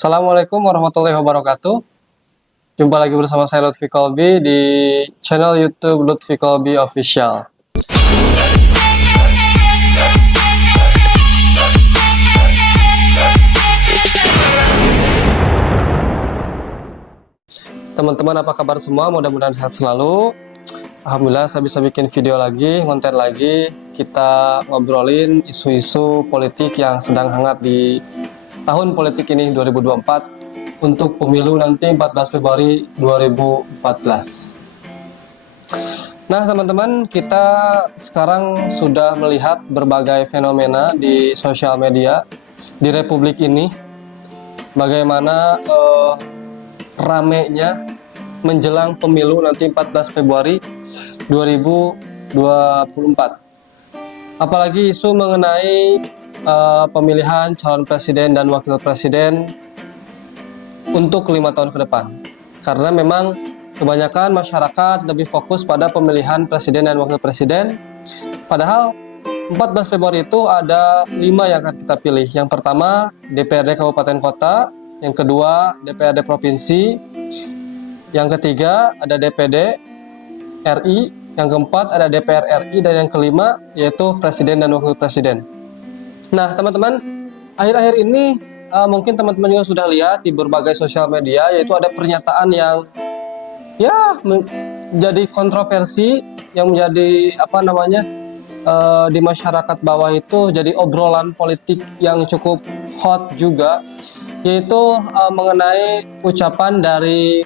Assalamualaikum warahmatullahi wabarakatuh. Jumpa lagi bersama saya Lutfi Kolbi di channel YouTube Lutfi Kolbi Official. Teman-teman, apa kabar semua? Mudah-mudahan sehat selalu. Alhamdulillah saya bisa bikin video lagi, konten lagi. Kita ngobrolin isu-isu politik yang sedang hangat di tahun politik ini 2024 untuk pemilu nanti 14 Februari 2014. Nah teman-teman, kita sekarang sudah melihat berbagai fenomena di sosial media di Republik ini. Bagaimana ramenya menjelang pemilu nanti 14 Februari 2024. Apalagi isu mengenai pemilihan calon presiden dan wakil presiden untuk 5 tahun ke depan. Karena memang kebanyakan masyarakat lebih fokus pada pemilihan presiden dan wakil presiden. Padahal 14 Februari itu ada 5 yang akan kita pilih. Yang pertama DPRD Kabupaten Kota, yang kedua DPRD Provinsi, yang ketiga ada DPD RI, yang keempat ada DPR RI, dan yang kelima yaitu presiden dan wakil presiden. Nah teman-teman, akhir-akhir ini mungkin teman-teman juga sudah lihat di berbagai sosial media, yaitu ada pernyataan yang menjadi kontroversi, yang menjadi di masyarakat bawah itu jadi obrolan politik yang cukup hot juga, yaitu mengenai ucapan dari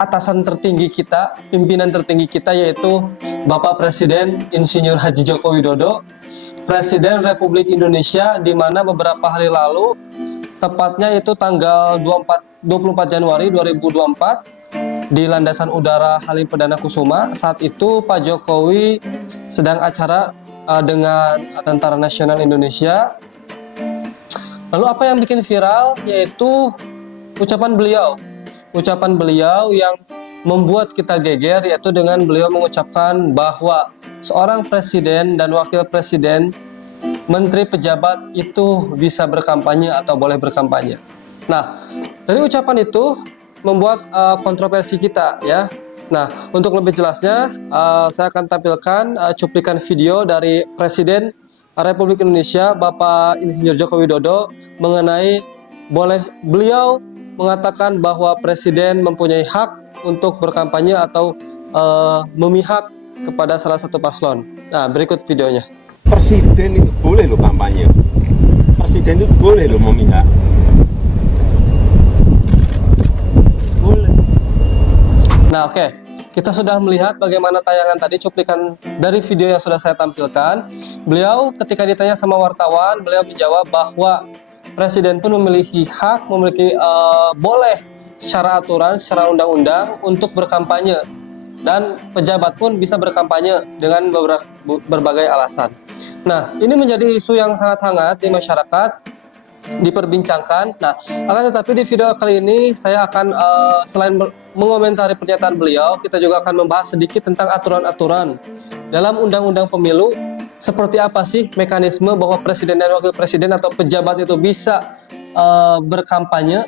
atasan tertinggi kita, pimpinan tertinggi kita, yaitu Bapak Presiden Insinyur Haji Joko Widodo, Presiden Republik Indonesia, di mana beberapa hari lalu, tepatnya itu tanggal 24 Januari 2024 di Landasan Udara Halim Perdana Kusuma. Saat itu Pak Jokowi sedang acara dengan Tentara Nasional Indonesia. Lalu apa yang bikin viral, yaitu ucapan beliau yang membuat kita geger, yaitu dengan beliau mengucapkan bahwa seorang presiden dan wakil presiden, menteri, pejabat itu bisa berkampanye atau boleh berkampanye. Nah, dari ucapan itu membuat kontroversi kita ya. Nah, untuk lebih jelasnya saya akan tampilkan cuplikan video dari Presiden Republik Indonesia Bapak Insinyur Joko Widodo mengenai beliau mengatakan bahwa presiden mempunyai hak untuk berkampanye atau memihak kepada salah satu paslon. Nah, berikut videonya. Presiden itu boleh loh kampanye. Presiden itu boleh loh memihak. Boleh. Nah, oke. Kita sudah melihat bagaimana tayangan tadi, cuplikan dari video yang sudah saya tampilkan. Beliau ketika ditanya sama wartawan, beliau menjawab bahwa presiden pun memiliki hak, boleh secara aturan, secara undang-undang untuk berkampanye, dan pejabat pun bisa berkampanye dengan berbagai alasan. Nah, ini menjadi isu yang sangat hangat di masyarakat, diperbincangkan. Nah, akan tetapi di video kali ini saya akan selain mengomentari pernyataan beliau, kita juga akan membahas sedikit tentang aturan-aturan dalam undang-undang pemilu. Seperti apa sih mekanisme bahwa presiden dan wakil presiden atau pejabat itu bisa berkampanye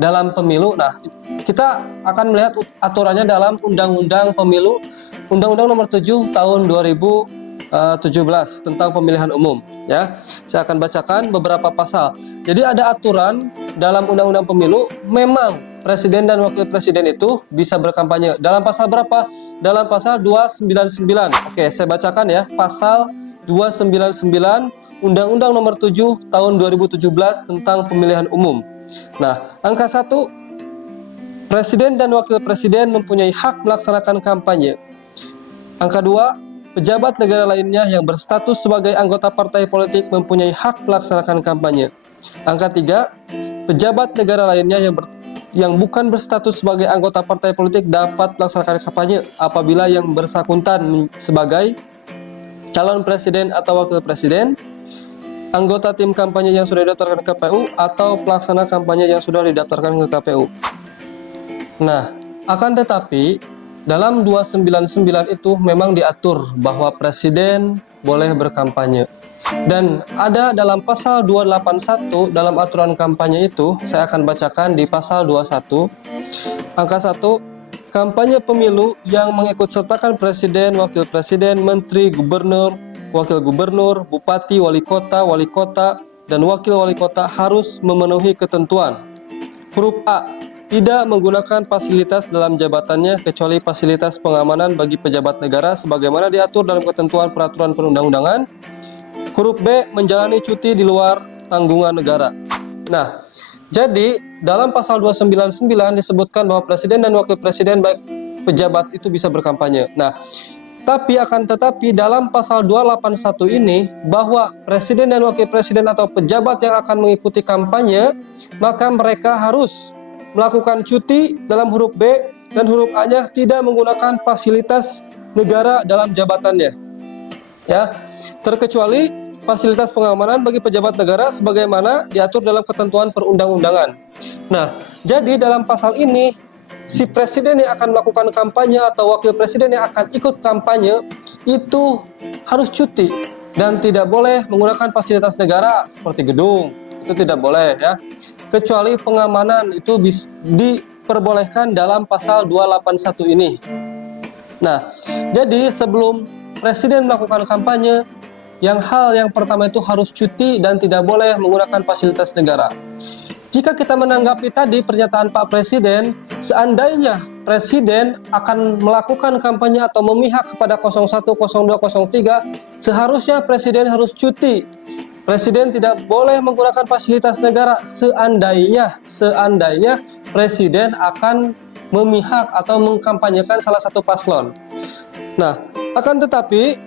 dalam pemilu. Nah, kita akan melihat aturannya dalam Undang-Undang Pemilu, Undang-Undang Nomor 7 Tahun 2017 tentang pemilihan umum. Ya, saya akan bacakan beberapa pasal. Jadi ada aturan dalam Undang-Undang Pemilu, memang presiden dan wakil presiden itu bisa berkampanye. Dalam pasal berapa? Dalam pasal 299. Oke, saya bacakan ya. Pasal 299 Undang-Undang Nomor 7 Tahun 2017 tentang pemilihan umum. Nah, angka 1, presiden dan wakil presiden mempunyai hak melaksanakan kampanye. Angka 2, pejabat negara lainnya yang berstatus sebagai anggota partai politik mempunyai hak melaksanakan kampanye. Angka 3, pejabat negara lainnya yang bukan berstatus sebagai anggota partai politik dapat melaksanakan kampanye apabila yang bersangkutan sebagai calon presiden atau wakil presiden, anggota tim kampanye yang sudah didaftarkan ke KPU, atau pelaksana kampanye yang sudah didaftarkan ke KPU. Nah, akan tetapi dalam 299 itu memang diatur bahwa presiden boleh berkampanye. Dan ada dalam pasal 281 dalam aturan kampanye itu, saya akan bacakan di pasal 21 angka 1, kampanye pemilu yang mengikutsertakan presiden, wakil presiden, menteri, gubernur, wakil gubernur, bupati, wali kota, dan wakil wali kota harus memenuhi ketentuan. Huruf A, tidak menggunakan fasilitas dalam jabatannya kecuali fasilitas pengamanan bagi pejabat negara sebagaimana diatur dalam ketentuan peraturan perundang-undangan. Huruf B, menjalani cuti di luar tanggungan negara. Nah, jadi dalam pasal 299 disebutkan bahwa presiden dan wakil presiden baik pejabat itu bisa berkampanye. Nah, akan tetapi dalam pasal 281 ini bahwa presiden dan wakil presiden atau pejabat yang akan mengikuti kampanye, maka mereka harus melakukan cuti dalam huruf B, dan huruf A-nya tidak menggunakan fasilitas negara dalam jabatannya. Ya, terkecuali fasilitas pengamanan bagi pejabat negara sebagaimana diatur dalam ketentuan perundang-undangan. Nah, jadi dalam pasal ini si presiden yang akan melakukan kampanye atau wakil presiden yang akan ikut kampanye itu harus cuti dan tidak boleh menggunakan fasilitas negara seperti gedung, itu tidak boleh ya. Kecuali pengamanan itu diperbolehkan dalam pasal 281 ini. Nah, jadi sebelum presiden melakukan kampanye, hal yang pertama itu harus cuti dan tidak boleh menggunakan fasilitas negara. Jika kita menanggapi tadi pernyataan Pak Presiden, seandainya Presiden akan melakukan kampanye atau memihak kepada 01, 02, 03, seharusnya Presiden harus cuti. Presiden tidak boleh menggunakan fasilitas negara seandainya Presiden akan memihak atau mengkampanyekan salah satu paslon. Nah, akan tetapi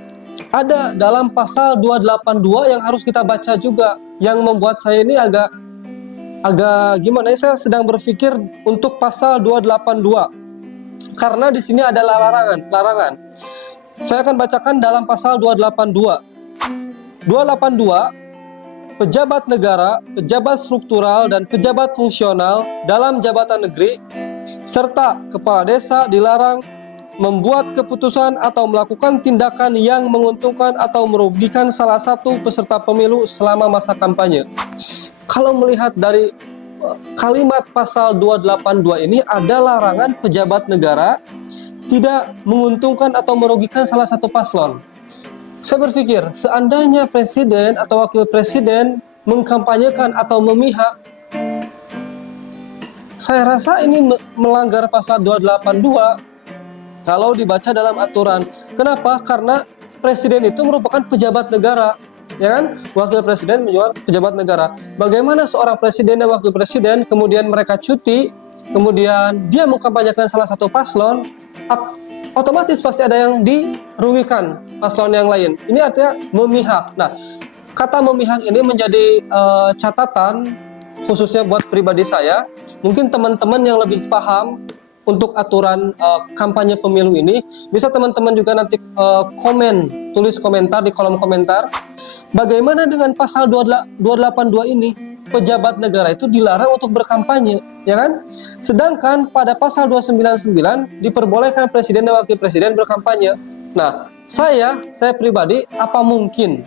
ada dalam pasal 282 yang harus kita baca juga, yang membuat saya ini agak gimana ya, saya sedang berpikir untuk pasal 282 karena di sini ada larangan. Saya akan bacakan dalam pasal 282. 282, pejabat negara, pejabat struktural dan pejabat fungsional dalam jabatan negeri serta kepala desa dilarang membuat keputusan atau melakukan tindakan yang menguntungkan atau merugikan salah satu peserta pemilu selama masa kampanye. Kalau melihat dari kalimat pasal 282 ini, ada larangan pejabat negara tidak menguntungkan atau merugikan salah satu paslon. Saya berpikir, seandainya presiden atau wakil presiden mengkampanyekan atau memihak, saya rasa ini melanggar pasal 282 kalau dibaca dalam aturan. Kenapa? Karena presiden itu merupakan pejabat negara, ya kan? Wakil presiden menjadi pejabat negara. Bagaimana seorang presiden dan wakil presiden kemudian mereka cuti, kemudian dia mengkampanyekan salah satu paslon, otomatis pasti ada yang dirugikan paslon yang lain. Ini artinya memihak. Nah, kata memihak ini menjadi catatan khususnya buat pribadi saya. Mungkin teman-teman yang lebih paham untuk aturan kampanye pemilu ini, bisa teman-teman juga nanti tulis komentar di kolom komentar. Bagaimana dengan pasal 282 ini? Pejabat negara itu dilarang untuk berkampanye, ya kan? Sedangkan pada pasal 299 diperbolehkan presiden dan wakil presiden berkampanye. Nah, saya pribadi, apa mungkin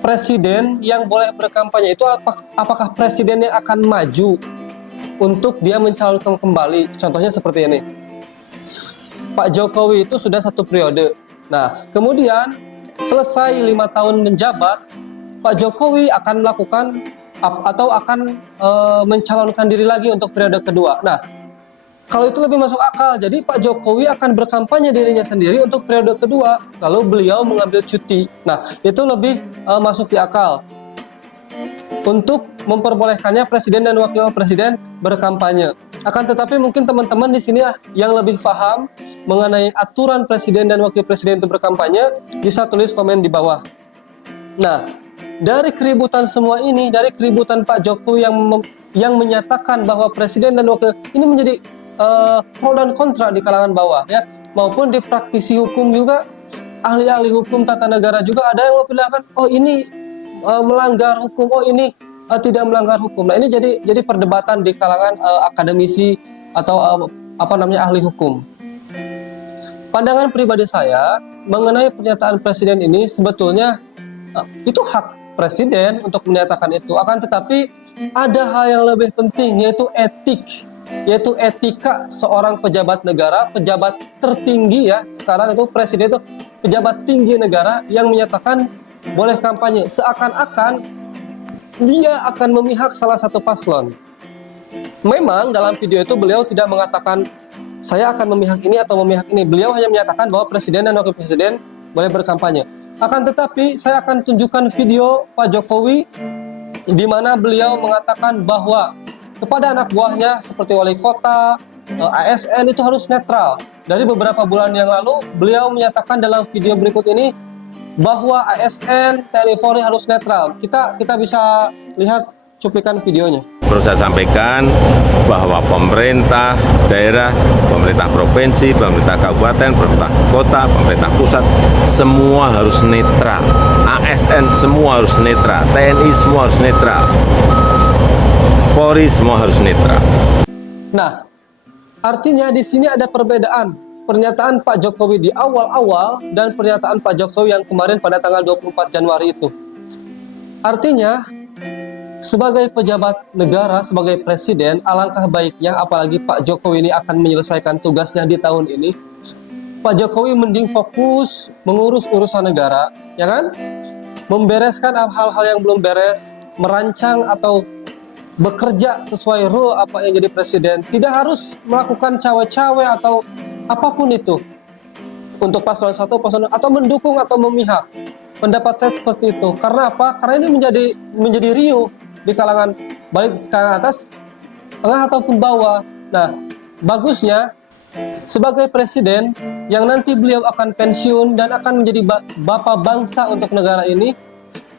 presiden yang boleh berkampanye itu apakah presiden yang akan maju untuk dia mencalonkan kembali? Contohnya seperti ini, Pak Jokowi itu sudah 1 periode. Nah, kemudian selesai 5 tahun menjabat, Pak Jokowi akan melakukan atau akan mencalonkan diri lagi untuk periode kedua. Nah, kalau itu lebih masuk akal. Jadi Pak Jokowi akan berkampanye dirinya sendiri untuk periode kedua, lalu beliau mengambil cuti. Nah, itu lebih masuk di akal untuk memperbolehkannya presiden dan wakil presiden berkampanye. Akan tetapi mungkin teman-teman di sini yang lebih paham mengenai aturan presiden dan wakil presiden itu berkampanye, bisa tulis komen di bawah. Nah, dari keributan semua ini, dari keributan Pak Jokowi yang menyatakan bahwa presiden dan wakil ini menjadi pro dan kontra di kalangan bawah, ya, maupun di praktisi hukum juga, ahli-ahli hukum tata negara juga ada yang memperlihatkan, oh ini melanggar hukum, oh ini tidak melanggar hukum. Nah, ini jadi perdebatan di kalangan akademisi atau ahli hukum. Pandangan pribadi saya mengenai pernyataan presiden ini sebetulnya Itu hak presiden untuk menyatakan itu. Akan tetapi ada hal yang lebih penting, yaitu yaitu etika seorang pejabat negara, pejabat tertinggi ya. Sekarang itu presiden itu pejabat tinggi negara yang menyatakan boleh kampanye, seakan-akan dia akan memihak salah satu paslon. Memang dalam video itu beliau tidak mengatakan saya akan memihak ini atau memihak ini. Beliau hanya menyatakan bahwa presiden dan wakil presiden boleh berkampanye. Akan tetapi saya akan tunjukkan video Pak Jokowi di mana beliau mengatakan bahwa kepada anak buahnya seperti wali kota, ASN itu harus netral. Dari beberapa bulan yang lalu beliau menyatakan dalam video berikut ini bahwa ASN, TNI Polri harus netral. Kita bisa lihat cuplikan videonya. Perlu saya sampaikan bahwa pemerintah daerah, pemerintah provinsi, pemerintah kabupaten, pemerintah kota, pemerintah pusat, semua harus netral. ASN semua harus netral, TNI semua harus netral, Polri semua harus netral. Nah, artinya di sini ada perbedaan pernyataan Pak Jokowi di awal-awal dan pernyataan Pak Jokowi yang kemarin pada tanggal 24 Januari itu. Artinya, sebagai pejabat negara, sebagai presiden, alangkah baiknya, apalagi Pak Jokowi ini akan menyelesaikan tugasnya di tahun ini, Pak Jokowi mending fokus mengurus urusan negara, ya kan? Membereskan hal-hal yang belum beres, merancang atau bekerja sesuai rule apa yang jadi presiden, tidak harus melakukan cawe-cawe atau apapun itu untuk paslon satu, paslon atau mendukung atau memihak. Pendapat saya seperti itu. Karena apa? Karena ini menjadi riuh di kalangan baik kalangan atas, tengah ataupun bawah. Nah, bagusnya sebagai presiden yang nanti beliau akan pensiun dan akan menjadi bapak bangsa untuk negara ini,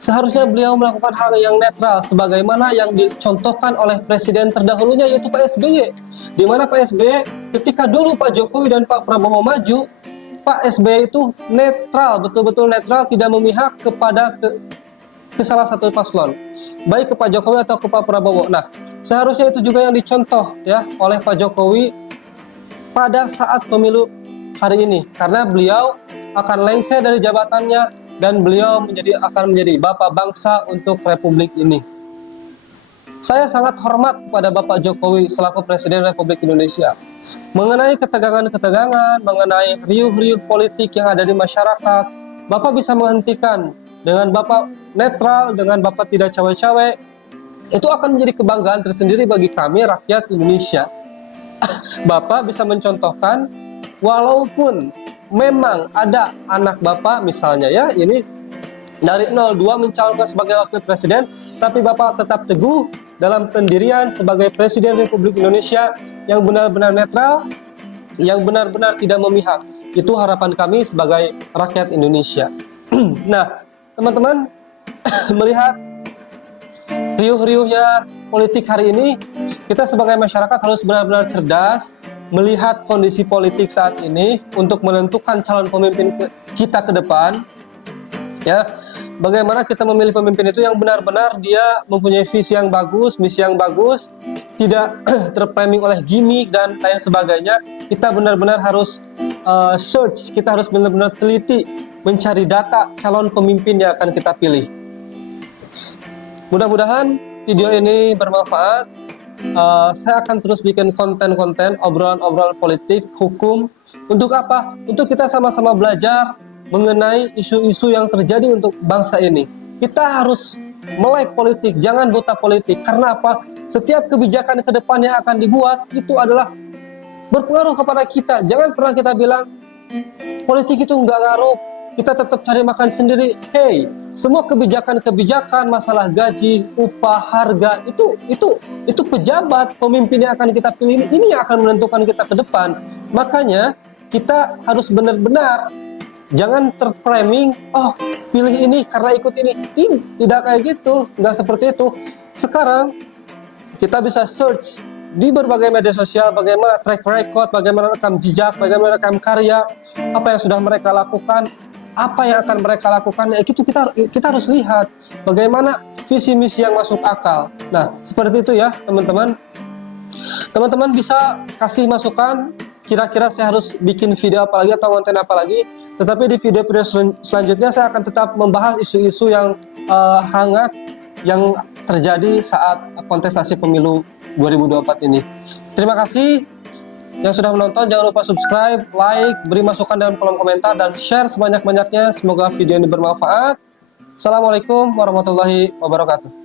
seharusnya beliau melakukan hal yang netral sebagaimana yang dicontohkan oleh presiden terdahulunya yaitu Pak SBY. Di mana Pak SBY ketika dulu Pak Jokowi dan Pak Prabowo maju, Pak SBY itu netral, betul-betul netral, tidak memihak kepada ke salah satu paslon, baik ke Pak Jokowi atau ke Pak Prabowo. Nah, seharusnya itu juga yang dicontoh ya oleh Pak Jokowi pada saat pemilu hari ini, karena beliau akan lengser dari jabatannya dan beliau akan menjadi bapak bangsa untuk republik ini. Saya sangat hormat kepada Bapak Jokowi selaku Presiden Republik Indonesia. Mengenai ketegangan-ketegangan, mengenai riuh-riuh politik yang ada di masyarakat, Bapak bisa menghentikan. Dengan Bapak netral, dengan Bapak tidak cawe-cawe, itu akan menjadi kebanggaan tersendiri bagi kami rakyat Indonesia. Bapak bisa mencontohkan, walaupun memang ada anak Bapak misalnya ya, ini dari 02 mencalonkan sebagai wakil presiden, tapi Bapak tetap teguh dalam pendirian sebagai Presiden Republik Indonesia yang benar-benar netral, yang benar-benar tidak memihak. Itu harapan kami sebagai rakyat Indonesia. Nah, teman-teman, melihat riuh-riuhnya politik hari ini, kita sebagai masyarakat harus benar-benar cerdas melihat kondisi politik saat ini untuk menentukan calon pemimpin kita ke depan. Ya, bagaimana kita memilih pemimpin itu yang benar-benar dia mempunyai visi yang bagus, misi yang bagus, tidak terframing oleh gimmick dan lain sebagainya. Kita benar-benar harus search, kita harus benar-benar teliti mencari data calon pemimpin yang akan kita pilih. Mudah-mudahan video ini bermanfaat. Saya akan terus bikin konten-konten, obrolan-obrolan politik, hukum. Untuk apa? Untuk kita sama-sama belajar mengenai isu-isu yang terjadi untuk bangsa ini. Kita harus melek politik, jangan buta politik. Karena apa? Setiap kebijakan ke depan yang akan dibuat itu adalah berpengaruh kepada kita. Jangan pernah kita bilang politik itu nggak ngaruh, kita tetap cari makan sendiri. Hey, semua kebijakan-kebijakan masalah gaji, upah, harga itu pejabat, pemimpin yang akan kita pilih ini yang akan menentukan kita ke depan. Makanya kita harus benar-benar jangan terframing, oh pilih ini karena ikut ini. Tidak kayak gitu, nggak seperti itu. Sekarang kita bisa search di berbagai media sosial bagaimana track record, bagaimana rekam jejak, bagaimana rekam karya, apa yang sudah mereka lakukan, apa yang akan mereka lakukan. Ya itu kita harus lihat bagaimana visi misi yang masuk akal. Nah, seperti itu ya teman-teman. Teman-teman bisa kasih masukan kira-kira saya harus bikin video apa lagi atau konten apa lagi. Tetapi di video-video selanjutnya saya akan tetap membahas isu-isu yang hangat yang terjadi saat kontestasi pemilu 2024 ini. Terima kasih yang sudah menonton. Jangan lupa subscribe, like, beri masukan dalam kolom komentar, dan share sebanyak-banyaknya. Semoga video ini bermanfaat. Assalamualaikum warahmatullahi wabarakatuh.